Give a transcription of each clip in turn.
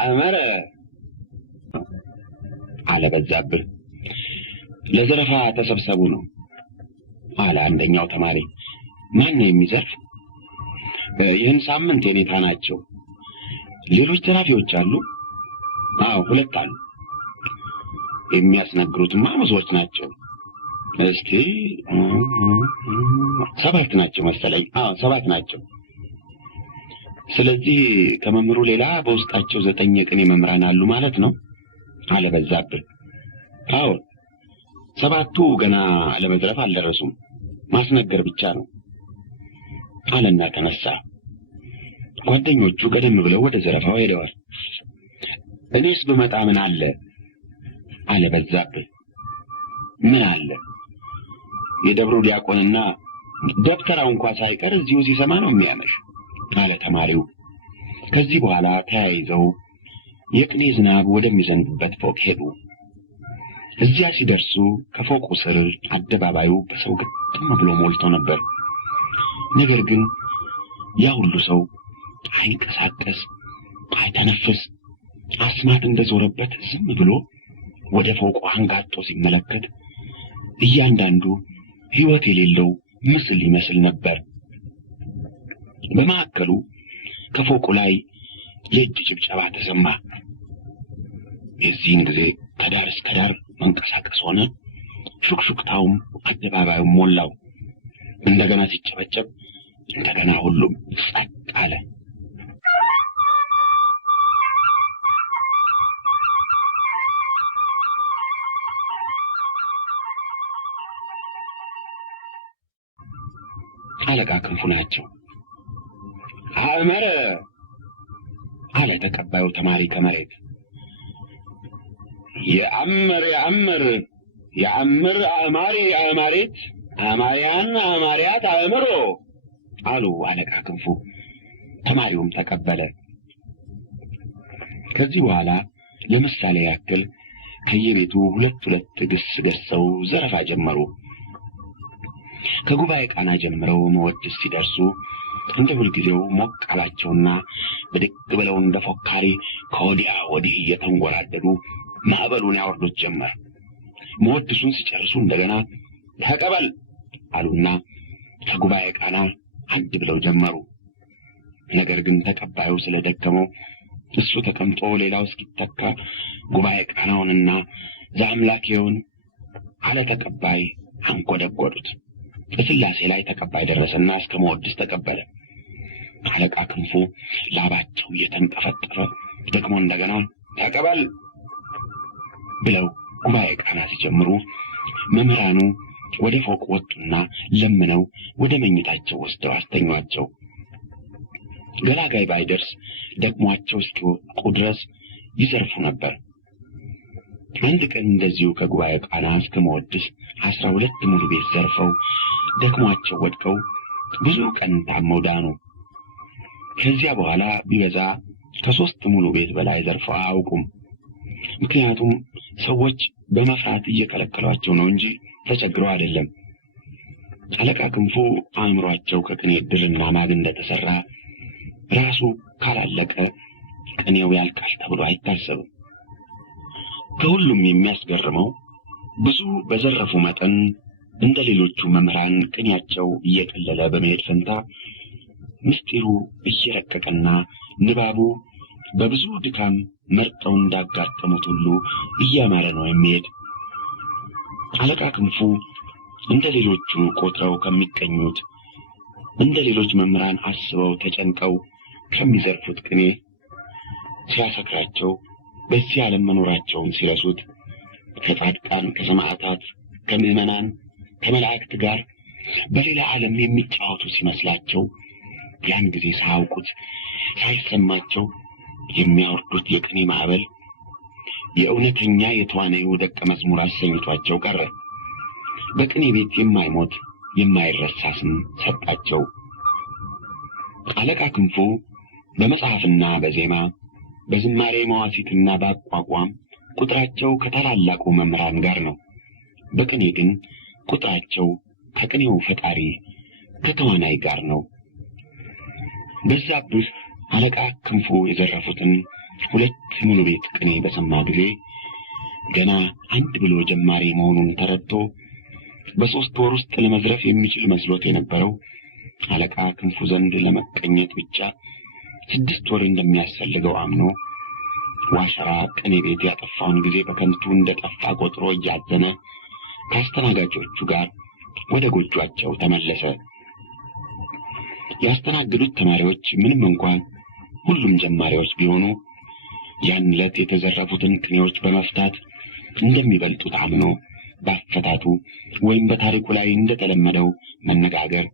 አመረ አለ በዛብህ። ለዘረፋ ተሰብሰቡ ነው አለ አንደኛው ተማሪ። ማን ነው የሚዘርፍ? ይህን ሳምንት የኔታ ናቸው። ሌሎች ዘራፊዎች አሉ? አዎ 2 አሉ። የሚያስነግሩትማ ብዙዎች ናቸው። እስቲ 7 ናቸው መሰለኝ። አዎ 7 ናቸው። ስለዚህ ከመምሩ ሌላ በውስጣቸው 9 የቅኔ መምህራን አሉ ማለት ነው አለ በዛብህ። አዎ 7ቱ ገና ለመዝረፍ አልደረሱም፣ ማስነገር ብቻ ነው አለና ተነሳ። ጓደኞቹ ቀደም ብለው ወደ ዘረፋው ሄደዋል። እኔስ ብመጣ ምን አለ አለ በዛብህ። ምን አለ? የደብሩ ዲያቆንና ደብተራው እንኳን ሳይቀር እዚሁ ሲሰማ ነው የሚያመሽ አለ ተማሪው። ከዚህ በኋላ ተያይዘው የቅኔ ዝናብ ወደሚዘንብበት ፎቅ ሄዱ። እዚያ ሲደርሱ ከፎቁ ስር አደባባዩ በሰው ግጥም ብሎ ሞልቶ ነበር። ነገር ግን ያ ሁሉ ሰው አይንቀሳቀስ፣ አይተነፍስ፣ አስማት እንደዞረበት ዝም ብሎ ወደ ፎቁ አንጋጦ ሲመለከት እያንዳንዱ ሕይወት የሌለው ምስል ይመስል ነበር። በመካከሉ ከፎቁ ላይ የእጅ ጭብጨባ ተሰማ። የዚህን ጊዜ ከዳር እስከ ዳር መንቀሳቀስ ሆነ። ሹክሹክታውም አደባባዩን ሞላው። እንደገና ሲጨበጨብ እንደገና ሁሉም ጸጥ አለ። አለቃ ክንፉ ናቸው። አመረ አለ ተቀባዩ ተማሪ ከመሬት። የአመር አማሪ አማሬት አማሪያን አማሪያት አእምሮ አሉ አለቃ ክንፉ። ተማሪውም ተቀበለ። ከዚህ በኋላ ለምሳሌ ያክል ከየቤቱ 2 ግስ ገሰው ዘረፋ ጀመሩ። ከጉባኤ ቃና ጀምረው መወድስ ሲደርሱ እንደ ሁልጊዜው ሞቅ አላቸውና ብድግ ብለው እንደ ፎካሪ ከወዲያ ወዲህ እየተንጎራደዱ ማዕበሉን ያወርዱት ጀመር። መወድሱን ሲጨርሱ እንደገና ተቀበል አሉና ከጉባኤ ቃና አንድ ብለው ጀመሩ። ነገር ግን ተቀባዩ ስለደከመው እሱ ተቀምጦ ሌላው እስኪተካ ጉባኤ ቃናውንና ዘአምላኬውን አለ ተቀባይ አንጎደጎዱት። በስላሴ ላይ ተቀባይ ደረሰና እስከ መወድስ ተቀበለ። አለቃ ክንፉ ላባቸው እየተንጠፈጠፈ ደግሞ እንደገና ተቀበል ብለው ጉባኤ ቃና ሲጀምሩ መምህራኑ ወደ ፎቅ ወጡና ለምነው ወደ መኝታቸው ወስደው አስተኛቸው። ገላጋይ ባይደርስ ደግሟቸው እስኪወቁ ድረስ ይዘርፉ ነበር። አንድ ቀን እንደዚሁ ከጉባኤ ቃና እስከ መወድስ 12 ሙሉ ቤት ዘርፈው ደክሟቸው ወድቀው ብዙ ቀን ታመው ዳኑ። ከዚያ በኋላ ቢበዛ ከ3 ሙሉ ቤት በላይ ዘርፈው አያውቁም። ምክንያቱም ሰዎች በመፍራት እየከለከሏቸው ነው እንጂ ተቸግረው አይደለም። አለቃ ክንፉ አእምሯቸው ከቅኔ ድርና ማግ እንደተሰራ ራሱ ካላለቀ ቅኔው ያልቃል ተብሎ አይታሰብም። ከሁሉም የሚያስገርመው ብዙ በዘረፉ መጠን እንደ ሌሎቹ መምህራን ቅኔያቸው እየቀለለ በመሄድ ፈንታ ምስጢሩ እየረቀቀና ንባቡ በብዙ ድካም መርጠው እንዳጋጠሙት ሁሉ እያማረ ነው የሚሄድ። አለቃ ክንፉ እንደ ሌሎቹ ቆጥረው ከሚቀኙት እንደ ሌሎች መምህራን አስበው ተጨንቀው ከሚዘርፉት ቅኔ ሲያሰክራቸው በዚህ ዓለም መኖራቸውን ሲረሱት ከጻድቃን ከሰማዕታት ከምዕመናን ከመላእክት ጋር በሌላ ዓለም የሚጫወቱ ሲመስላቸው ያን ጊዜ ሳያውቁት ሳይሰማቸው የሚያወርዱት የቅኔ ማዕበል የእውነተኛ የተዋናዩ ደቀ መዝሙር አሰኝቷቸው ቀረ። በቅኔ ቤት የማይሞት የማይረሳ ስም ሰጣቸው። አለቃ ክንፉ በመጽሐፍና በዜማ በዝማሬ መዋሲትና በአቋቋም ቁጥራቸው ከታላላቁ መምህራን ጋር ነው። በቅኔ ግን ቁጥራቸው ከቅኔው ፈጣሪ ከተዋናይ ጋር ነው። በዛብህ አለቃ ክንፉ የዘረፉትን 2 ሙሉ ቤት ቅኔ በሰማ ጊዜ ገና አንድ ብሎ ጀማሪ መሆኑን ተረድቶ በ3 ወር ውስጥ ለመዝረፍ የሚችል መስሎት የነበረው አለቃ ክንፉ ዘንድ ለመቀኘት ብቻ 6 ወር እንደሚያስፈልገው አምኖ ዋሸራ ቅኔ ቤት ያጠፋውን ጊዜ በከንቱ እንደጠፋ ቆጥሮ እያዘነ ከአስተናጋጆቹ ጋር ወደ ጎጆአቸው ተመለሰ። ያስተናገዱት ተማሪዎች ምንም እንኳን ሁሉም ጀማሪዎች ቢሆኑ ያን ዕለት የተዘረፉትን ቅኔዎች በመፍታት እንደሚበልጡት አምኖ ባፈታቱ ወይም በታሪኩ ላይ እንደተለመደው መነጋገር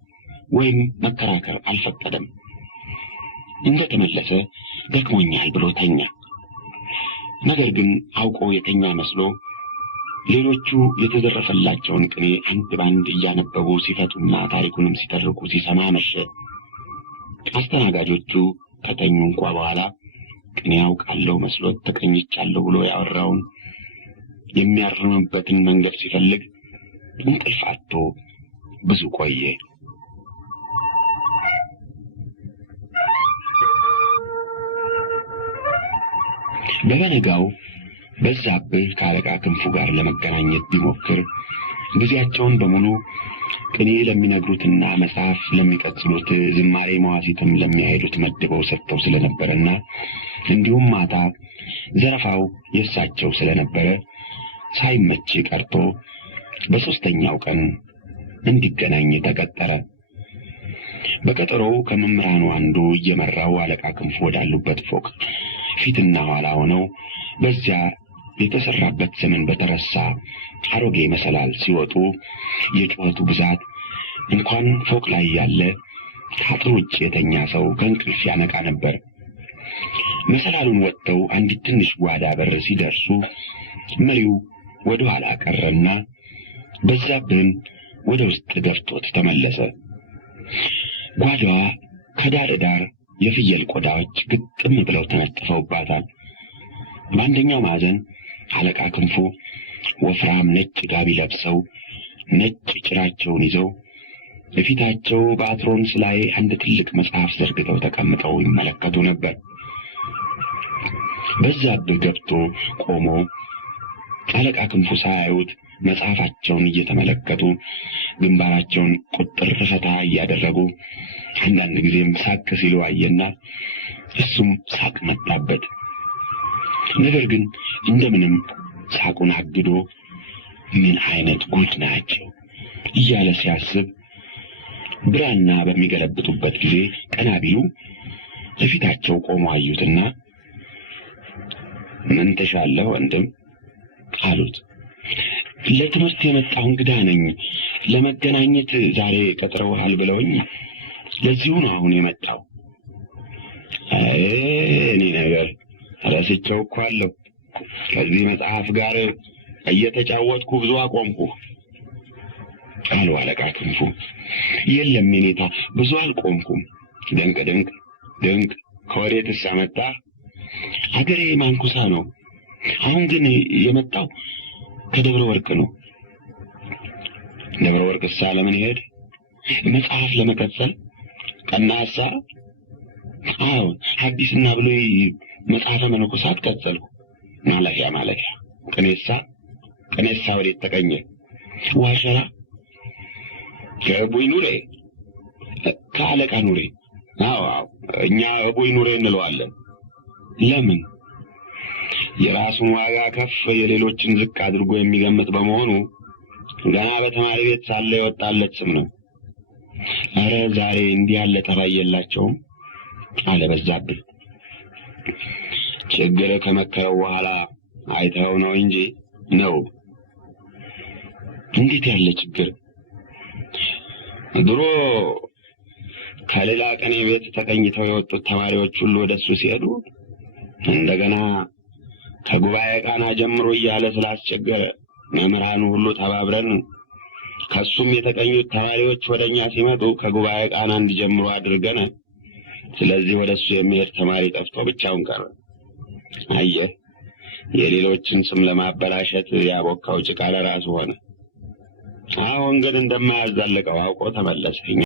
ወይም መከራከር አልፈቀደም። እንደተመለሰ ደክሞኛል ብሎ ተኛ። ነገር ግን አውቆ የተኛ መስሎ ሌሎቹ የተዘረፈላቸውን ቅኔ አንድ ባንድ እያነበቡ ሲፈቱና ታሪኩንም ሲተርኩ ሲሰማ መሸ። አስተናጋጆቹ ከተኙ እንኳ በኋላ ቅኔ አውቃለሁ መስሎት ተቀኝቻለሁ ብሎ ያወራውን የሚያርምበትን መንገድ ሲፈልግ እንቅልፍ አጥቶ ብዙ ቆየ። በበነጋው በዛብህ ከአለቃ ክንፉ ጋር ለመገናኘት ቢሞክር ጊዜያቸውን በሙሉ ቅኔ ለሚነግሩትና መጽሐፍ ለሚቀጽሉት ዝማሬ መዋሲትም ለሚያሄዱት መድበው ሰጥተው ስለነበረና እንዲሁም ማታ ዘረፋው የእሳቸው ስለነበረ ሳይመች ቀርቶ በ3ኛው ቀን እንዲገናኝ ተቀጠረ። በቀጠሮው ከመምህራኑ አንዱ እየመራው አለቃ ክንፉ ወዳሉበት ፎቅ ፊትና ኋላ ሆነው በዚያ የተሰራበት ዘመን በተረሳ አሮጌ መሰላል ሲወጡ የጩኸቱ ብዛት እንኳን ፎቅ ላይ ያለ ከአጥር ውጭ የተኛ ሰው ከእንቅልፍ ያነቃ ነበር። መሰላሉን ወጥተው አንዲት ትንሽ ጓዳ በር ሲደርሱ መሪው ወደ ኋላ ቀረና በዛብህን ወደ ውስጥ ገፍቶት ተመለሰ። ጓዳዋ ከዳር ዳር የፍየል ቆዳዎች ግጥም ብለው ተነጥፈውባታል። በአንደኛው ማዕዘን አለቃ ክንፉ ወፍራም ነጭ ጋቢ ለብሰው ነጭ ጭራቸውን ይዘው በፊታቸው በአትሮንስ ላይ አንድ ትልቅ መጽሐፍ ዘርግተው ተቀምጠው ይመለከቱ ነበር። በዛብህ ገብቶ ቆሞ አለቃ ክንፉ ሳያዩት መጽሐፋቸውን እየተመለከቱ ግንባራቸውን ቁጥር ፈታ እያደረጉ አንዳንድ ጊዜም ሳቅ ሲሉ አየና እሱም ሳቅ መጣበት። ነገር ግን እንደምንም ሳቁን አግዶ ምን አይነት ጉድ ናቸው እያለ ሲያስብ ብራና በሚገለብጡበት ጊዜ ቀና ቢሉ ለፊታቸው ቆሞ አዩትና ምን ተሻለህ ወንድም አሉት። ለትምህርት የመጣሁ እንግዳ ነኝ፣ ለመገናኘት ዛሬ ቀጥረውሃል ብለውኝ ለዚሁ ነው አሁን የመጣው። እኔ ነገር ረስቼው እኮ አለሁ። ከዚህ መጽሐፍ ጋር እየተጫወትኩ ብዙ አቆምኩ አሉ አለቃ ክንፉ። የለም የኔታ ብዙ አልቆምኩም። ድንቅ ድንቅ ድንቅ ከወዴትስ አመጣህ? አገሬ ማንኩሳ ነው። አሁን ግን የመጣው ከደብረ ወርቅ ነው። ደብረ ወርቅሳ ለምን ሄድ? መጽሐፍ ለመቀጸል ቀና ሐሳብ? አዎ ሐዲስና ብሉይ መጽሐፈ መነኮሳት ቀጸልኩ። ማለፊያ ቅኔሳ ወዴት ተቀኘ? ዋሸራ ከቡይ ኑሬ ከአለቃ ኑሬ። አዎ እኛ ቡይ ኑሬ እንለዋለን። ለምን? የራሱን ዋጋ ከፍ የሌሎችን ዝቅ አድርጎ የሚገምት በመሆኑ ገና በተማሪ ቤት ሳለ የወጣለት ስም ነው። አረ ዛሬ እንዲህ ያለ ጠባይ የላቸውም አለ በዛብህ። ችግር ከመከረው በኋላ አይተው ነው እንጂ ነው። እንዴት ያለ ችግር? ድሮ ከሌላ ቀኔ ቤት ተቀኝተው የወጡት ተማሪዎች ሁሉ ወደሱ ሲሄዱ እንደገና ከጉባኤ ቃና ጀምሮ እያለ ስላስቸገረ መምህራኑ ሁሉ ተባብረን ከሱም የተቀኙት ተማሪዎች ወደኛ ሲመጡ ከጉባኤ ቃና እንዲጀምሩ አድርገን ስለዚህ ወደሱ የሚሄድ ተማሪ ጠፍቶ ብቻውን ቀረ። አየህ የሌሎችን ስም ለማበላሸት ያቦካው ጭቃ ለራሱ ሆነ። አሁን ግን እንደማያዛልቀው አውቆ ተመለሰ።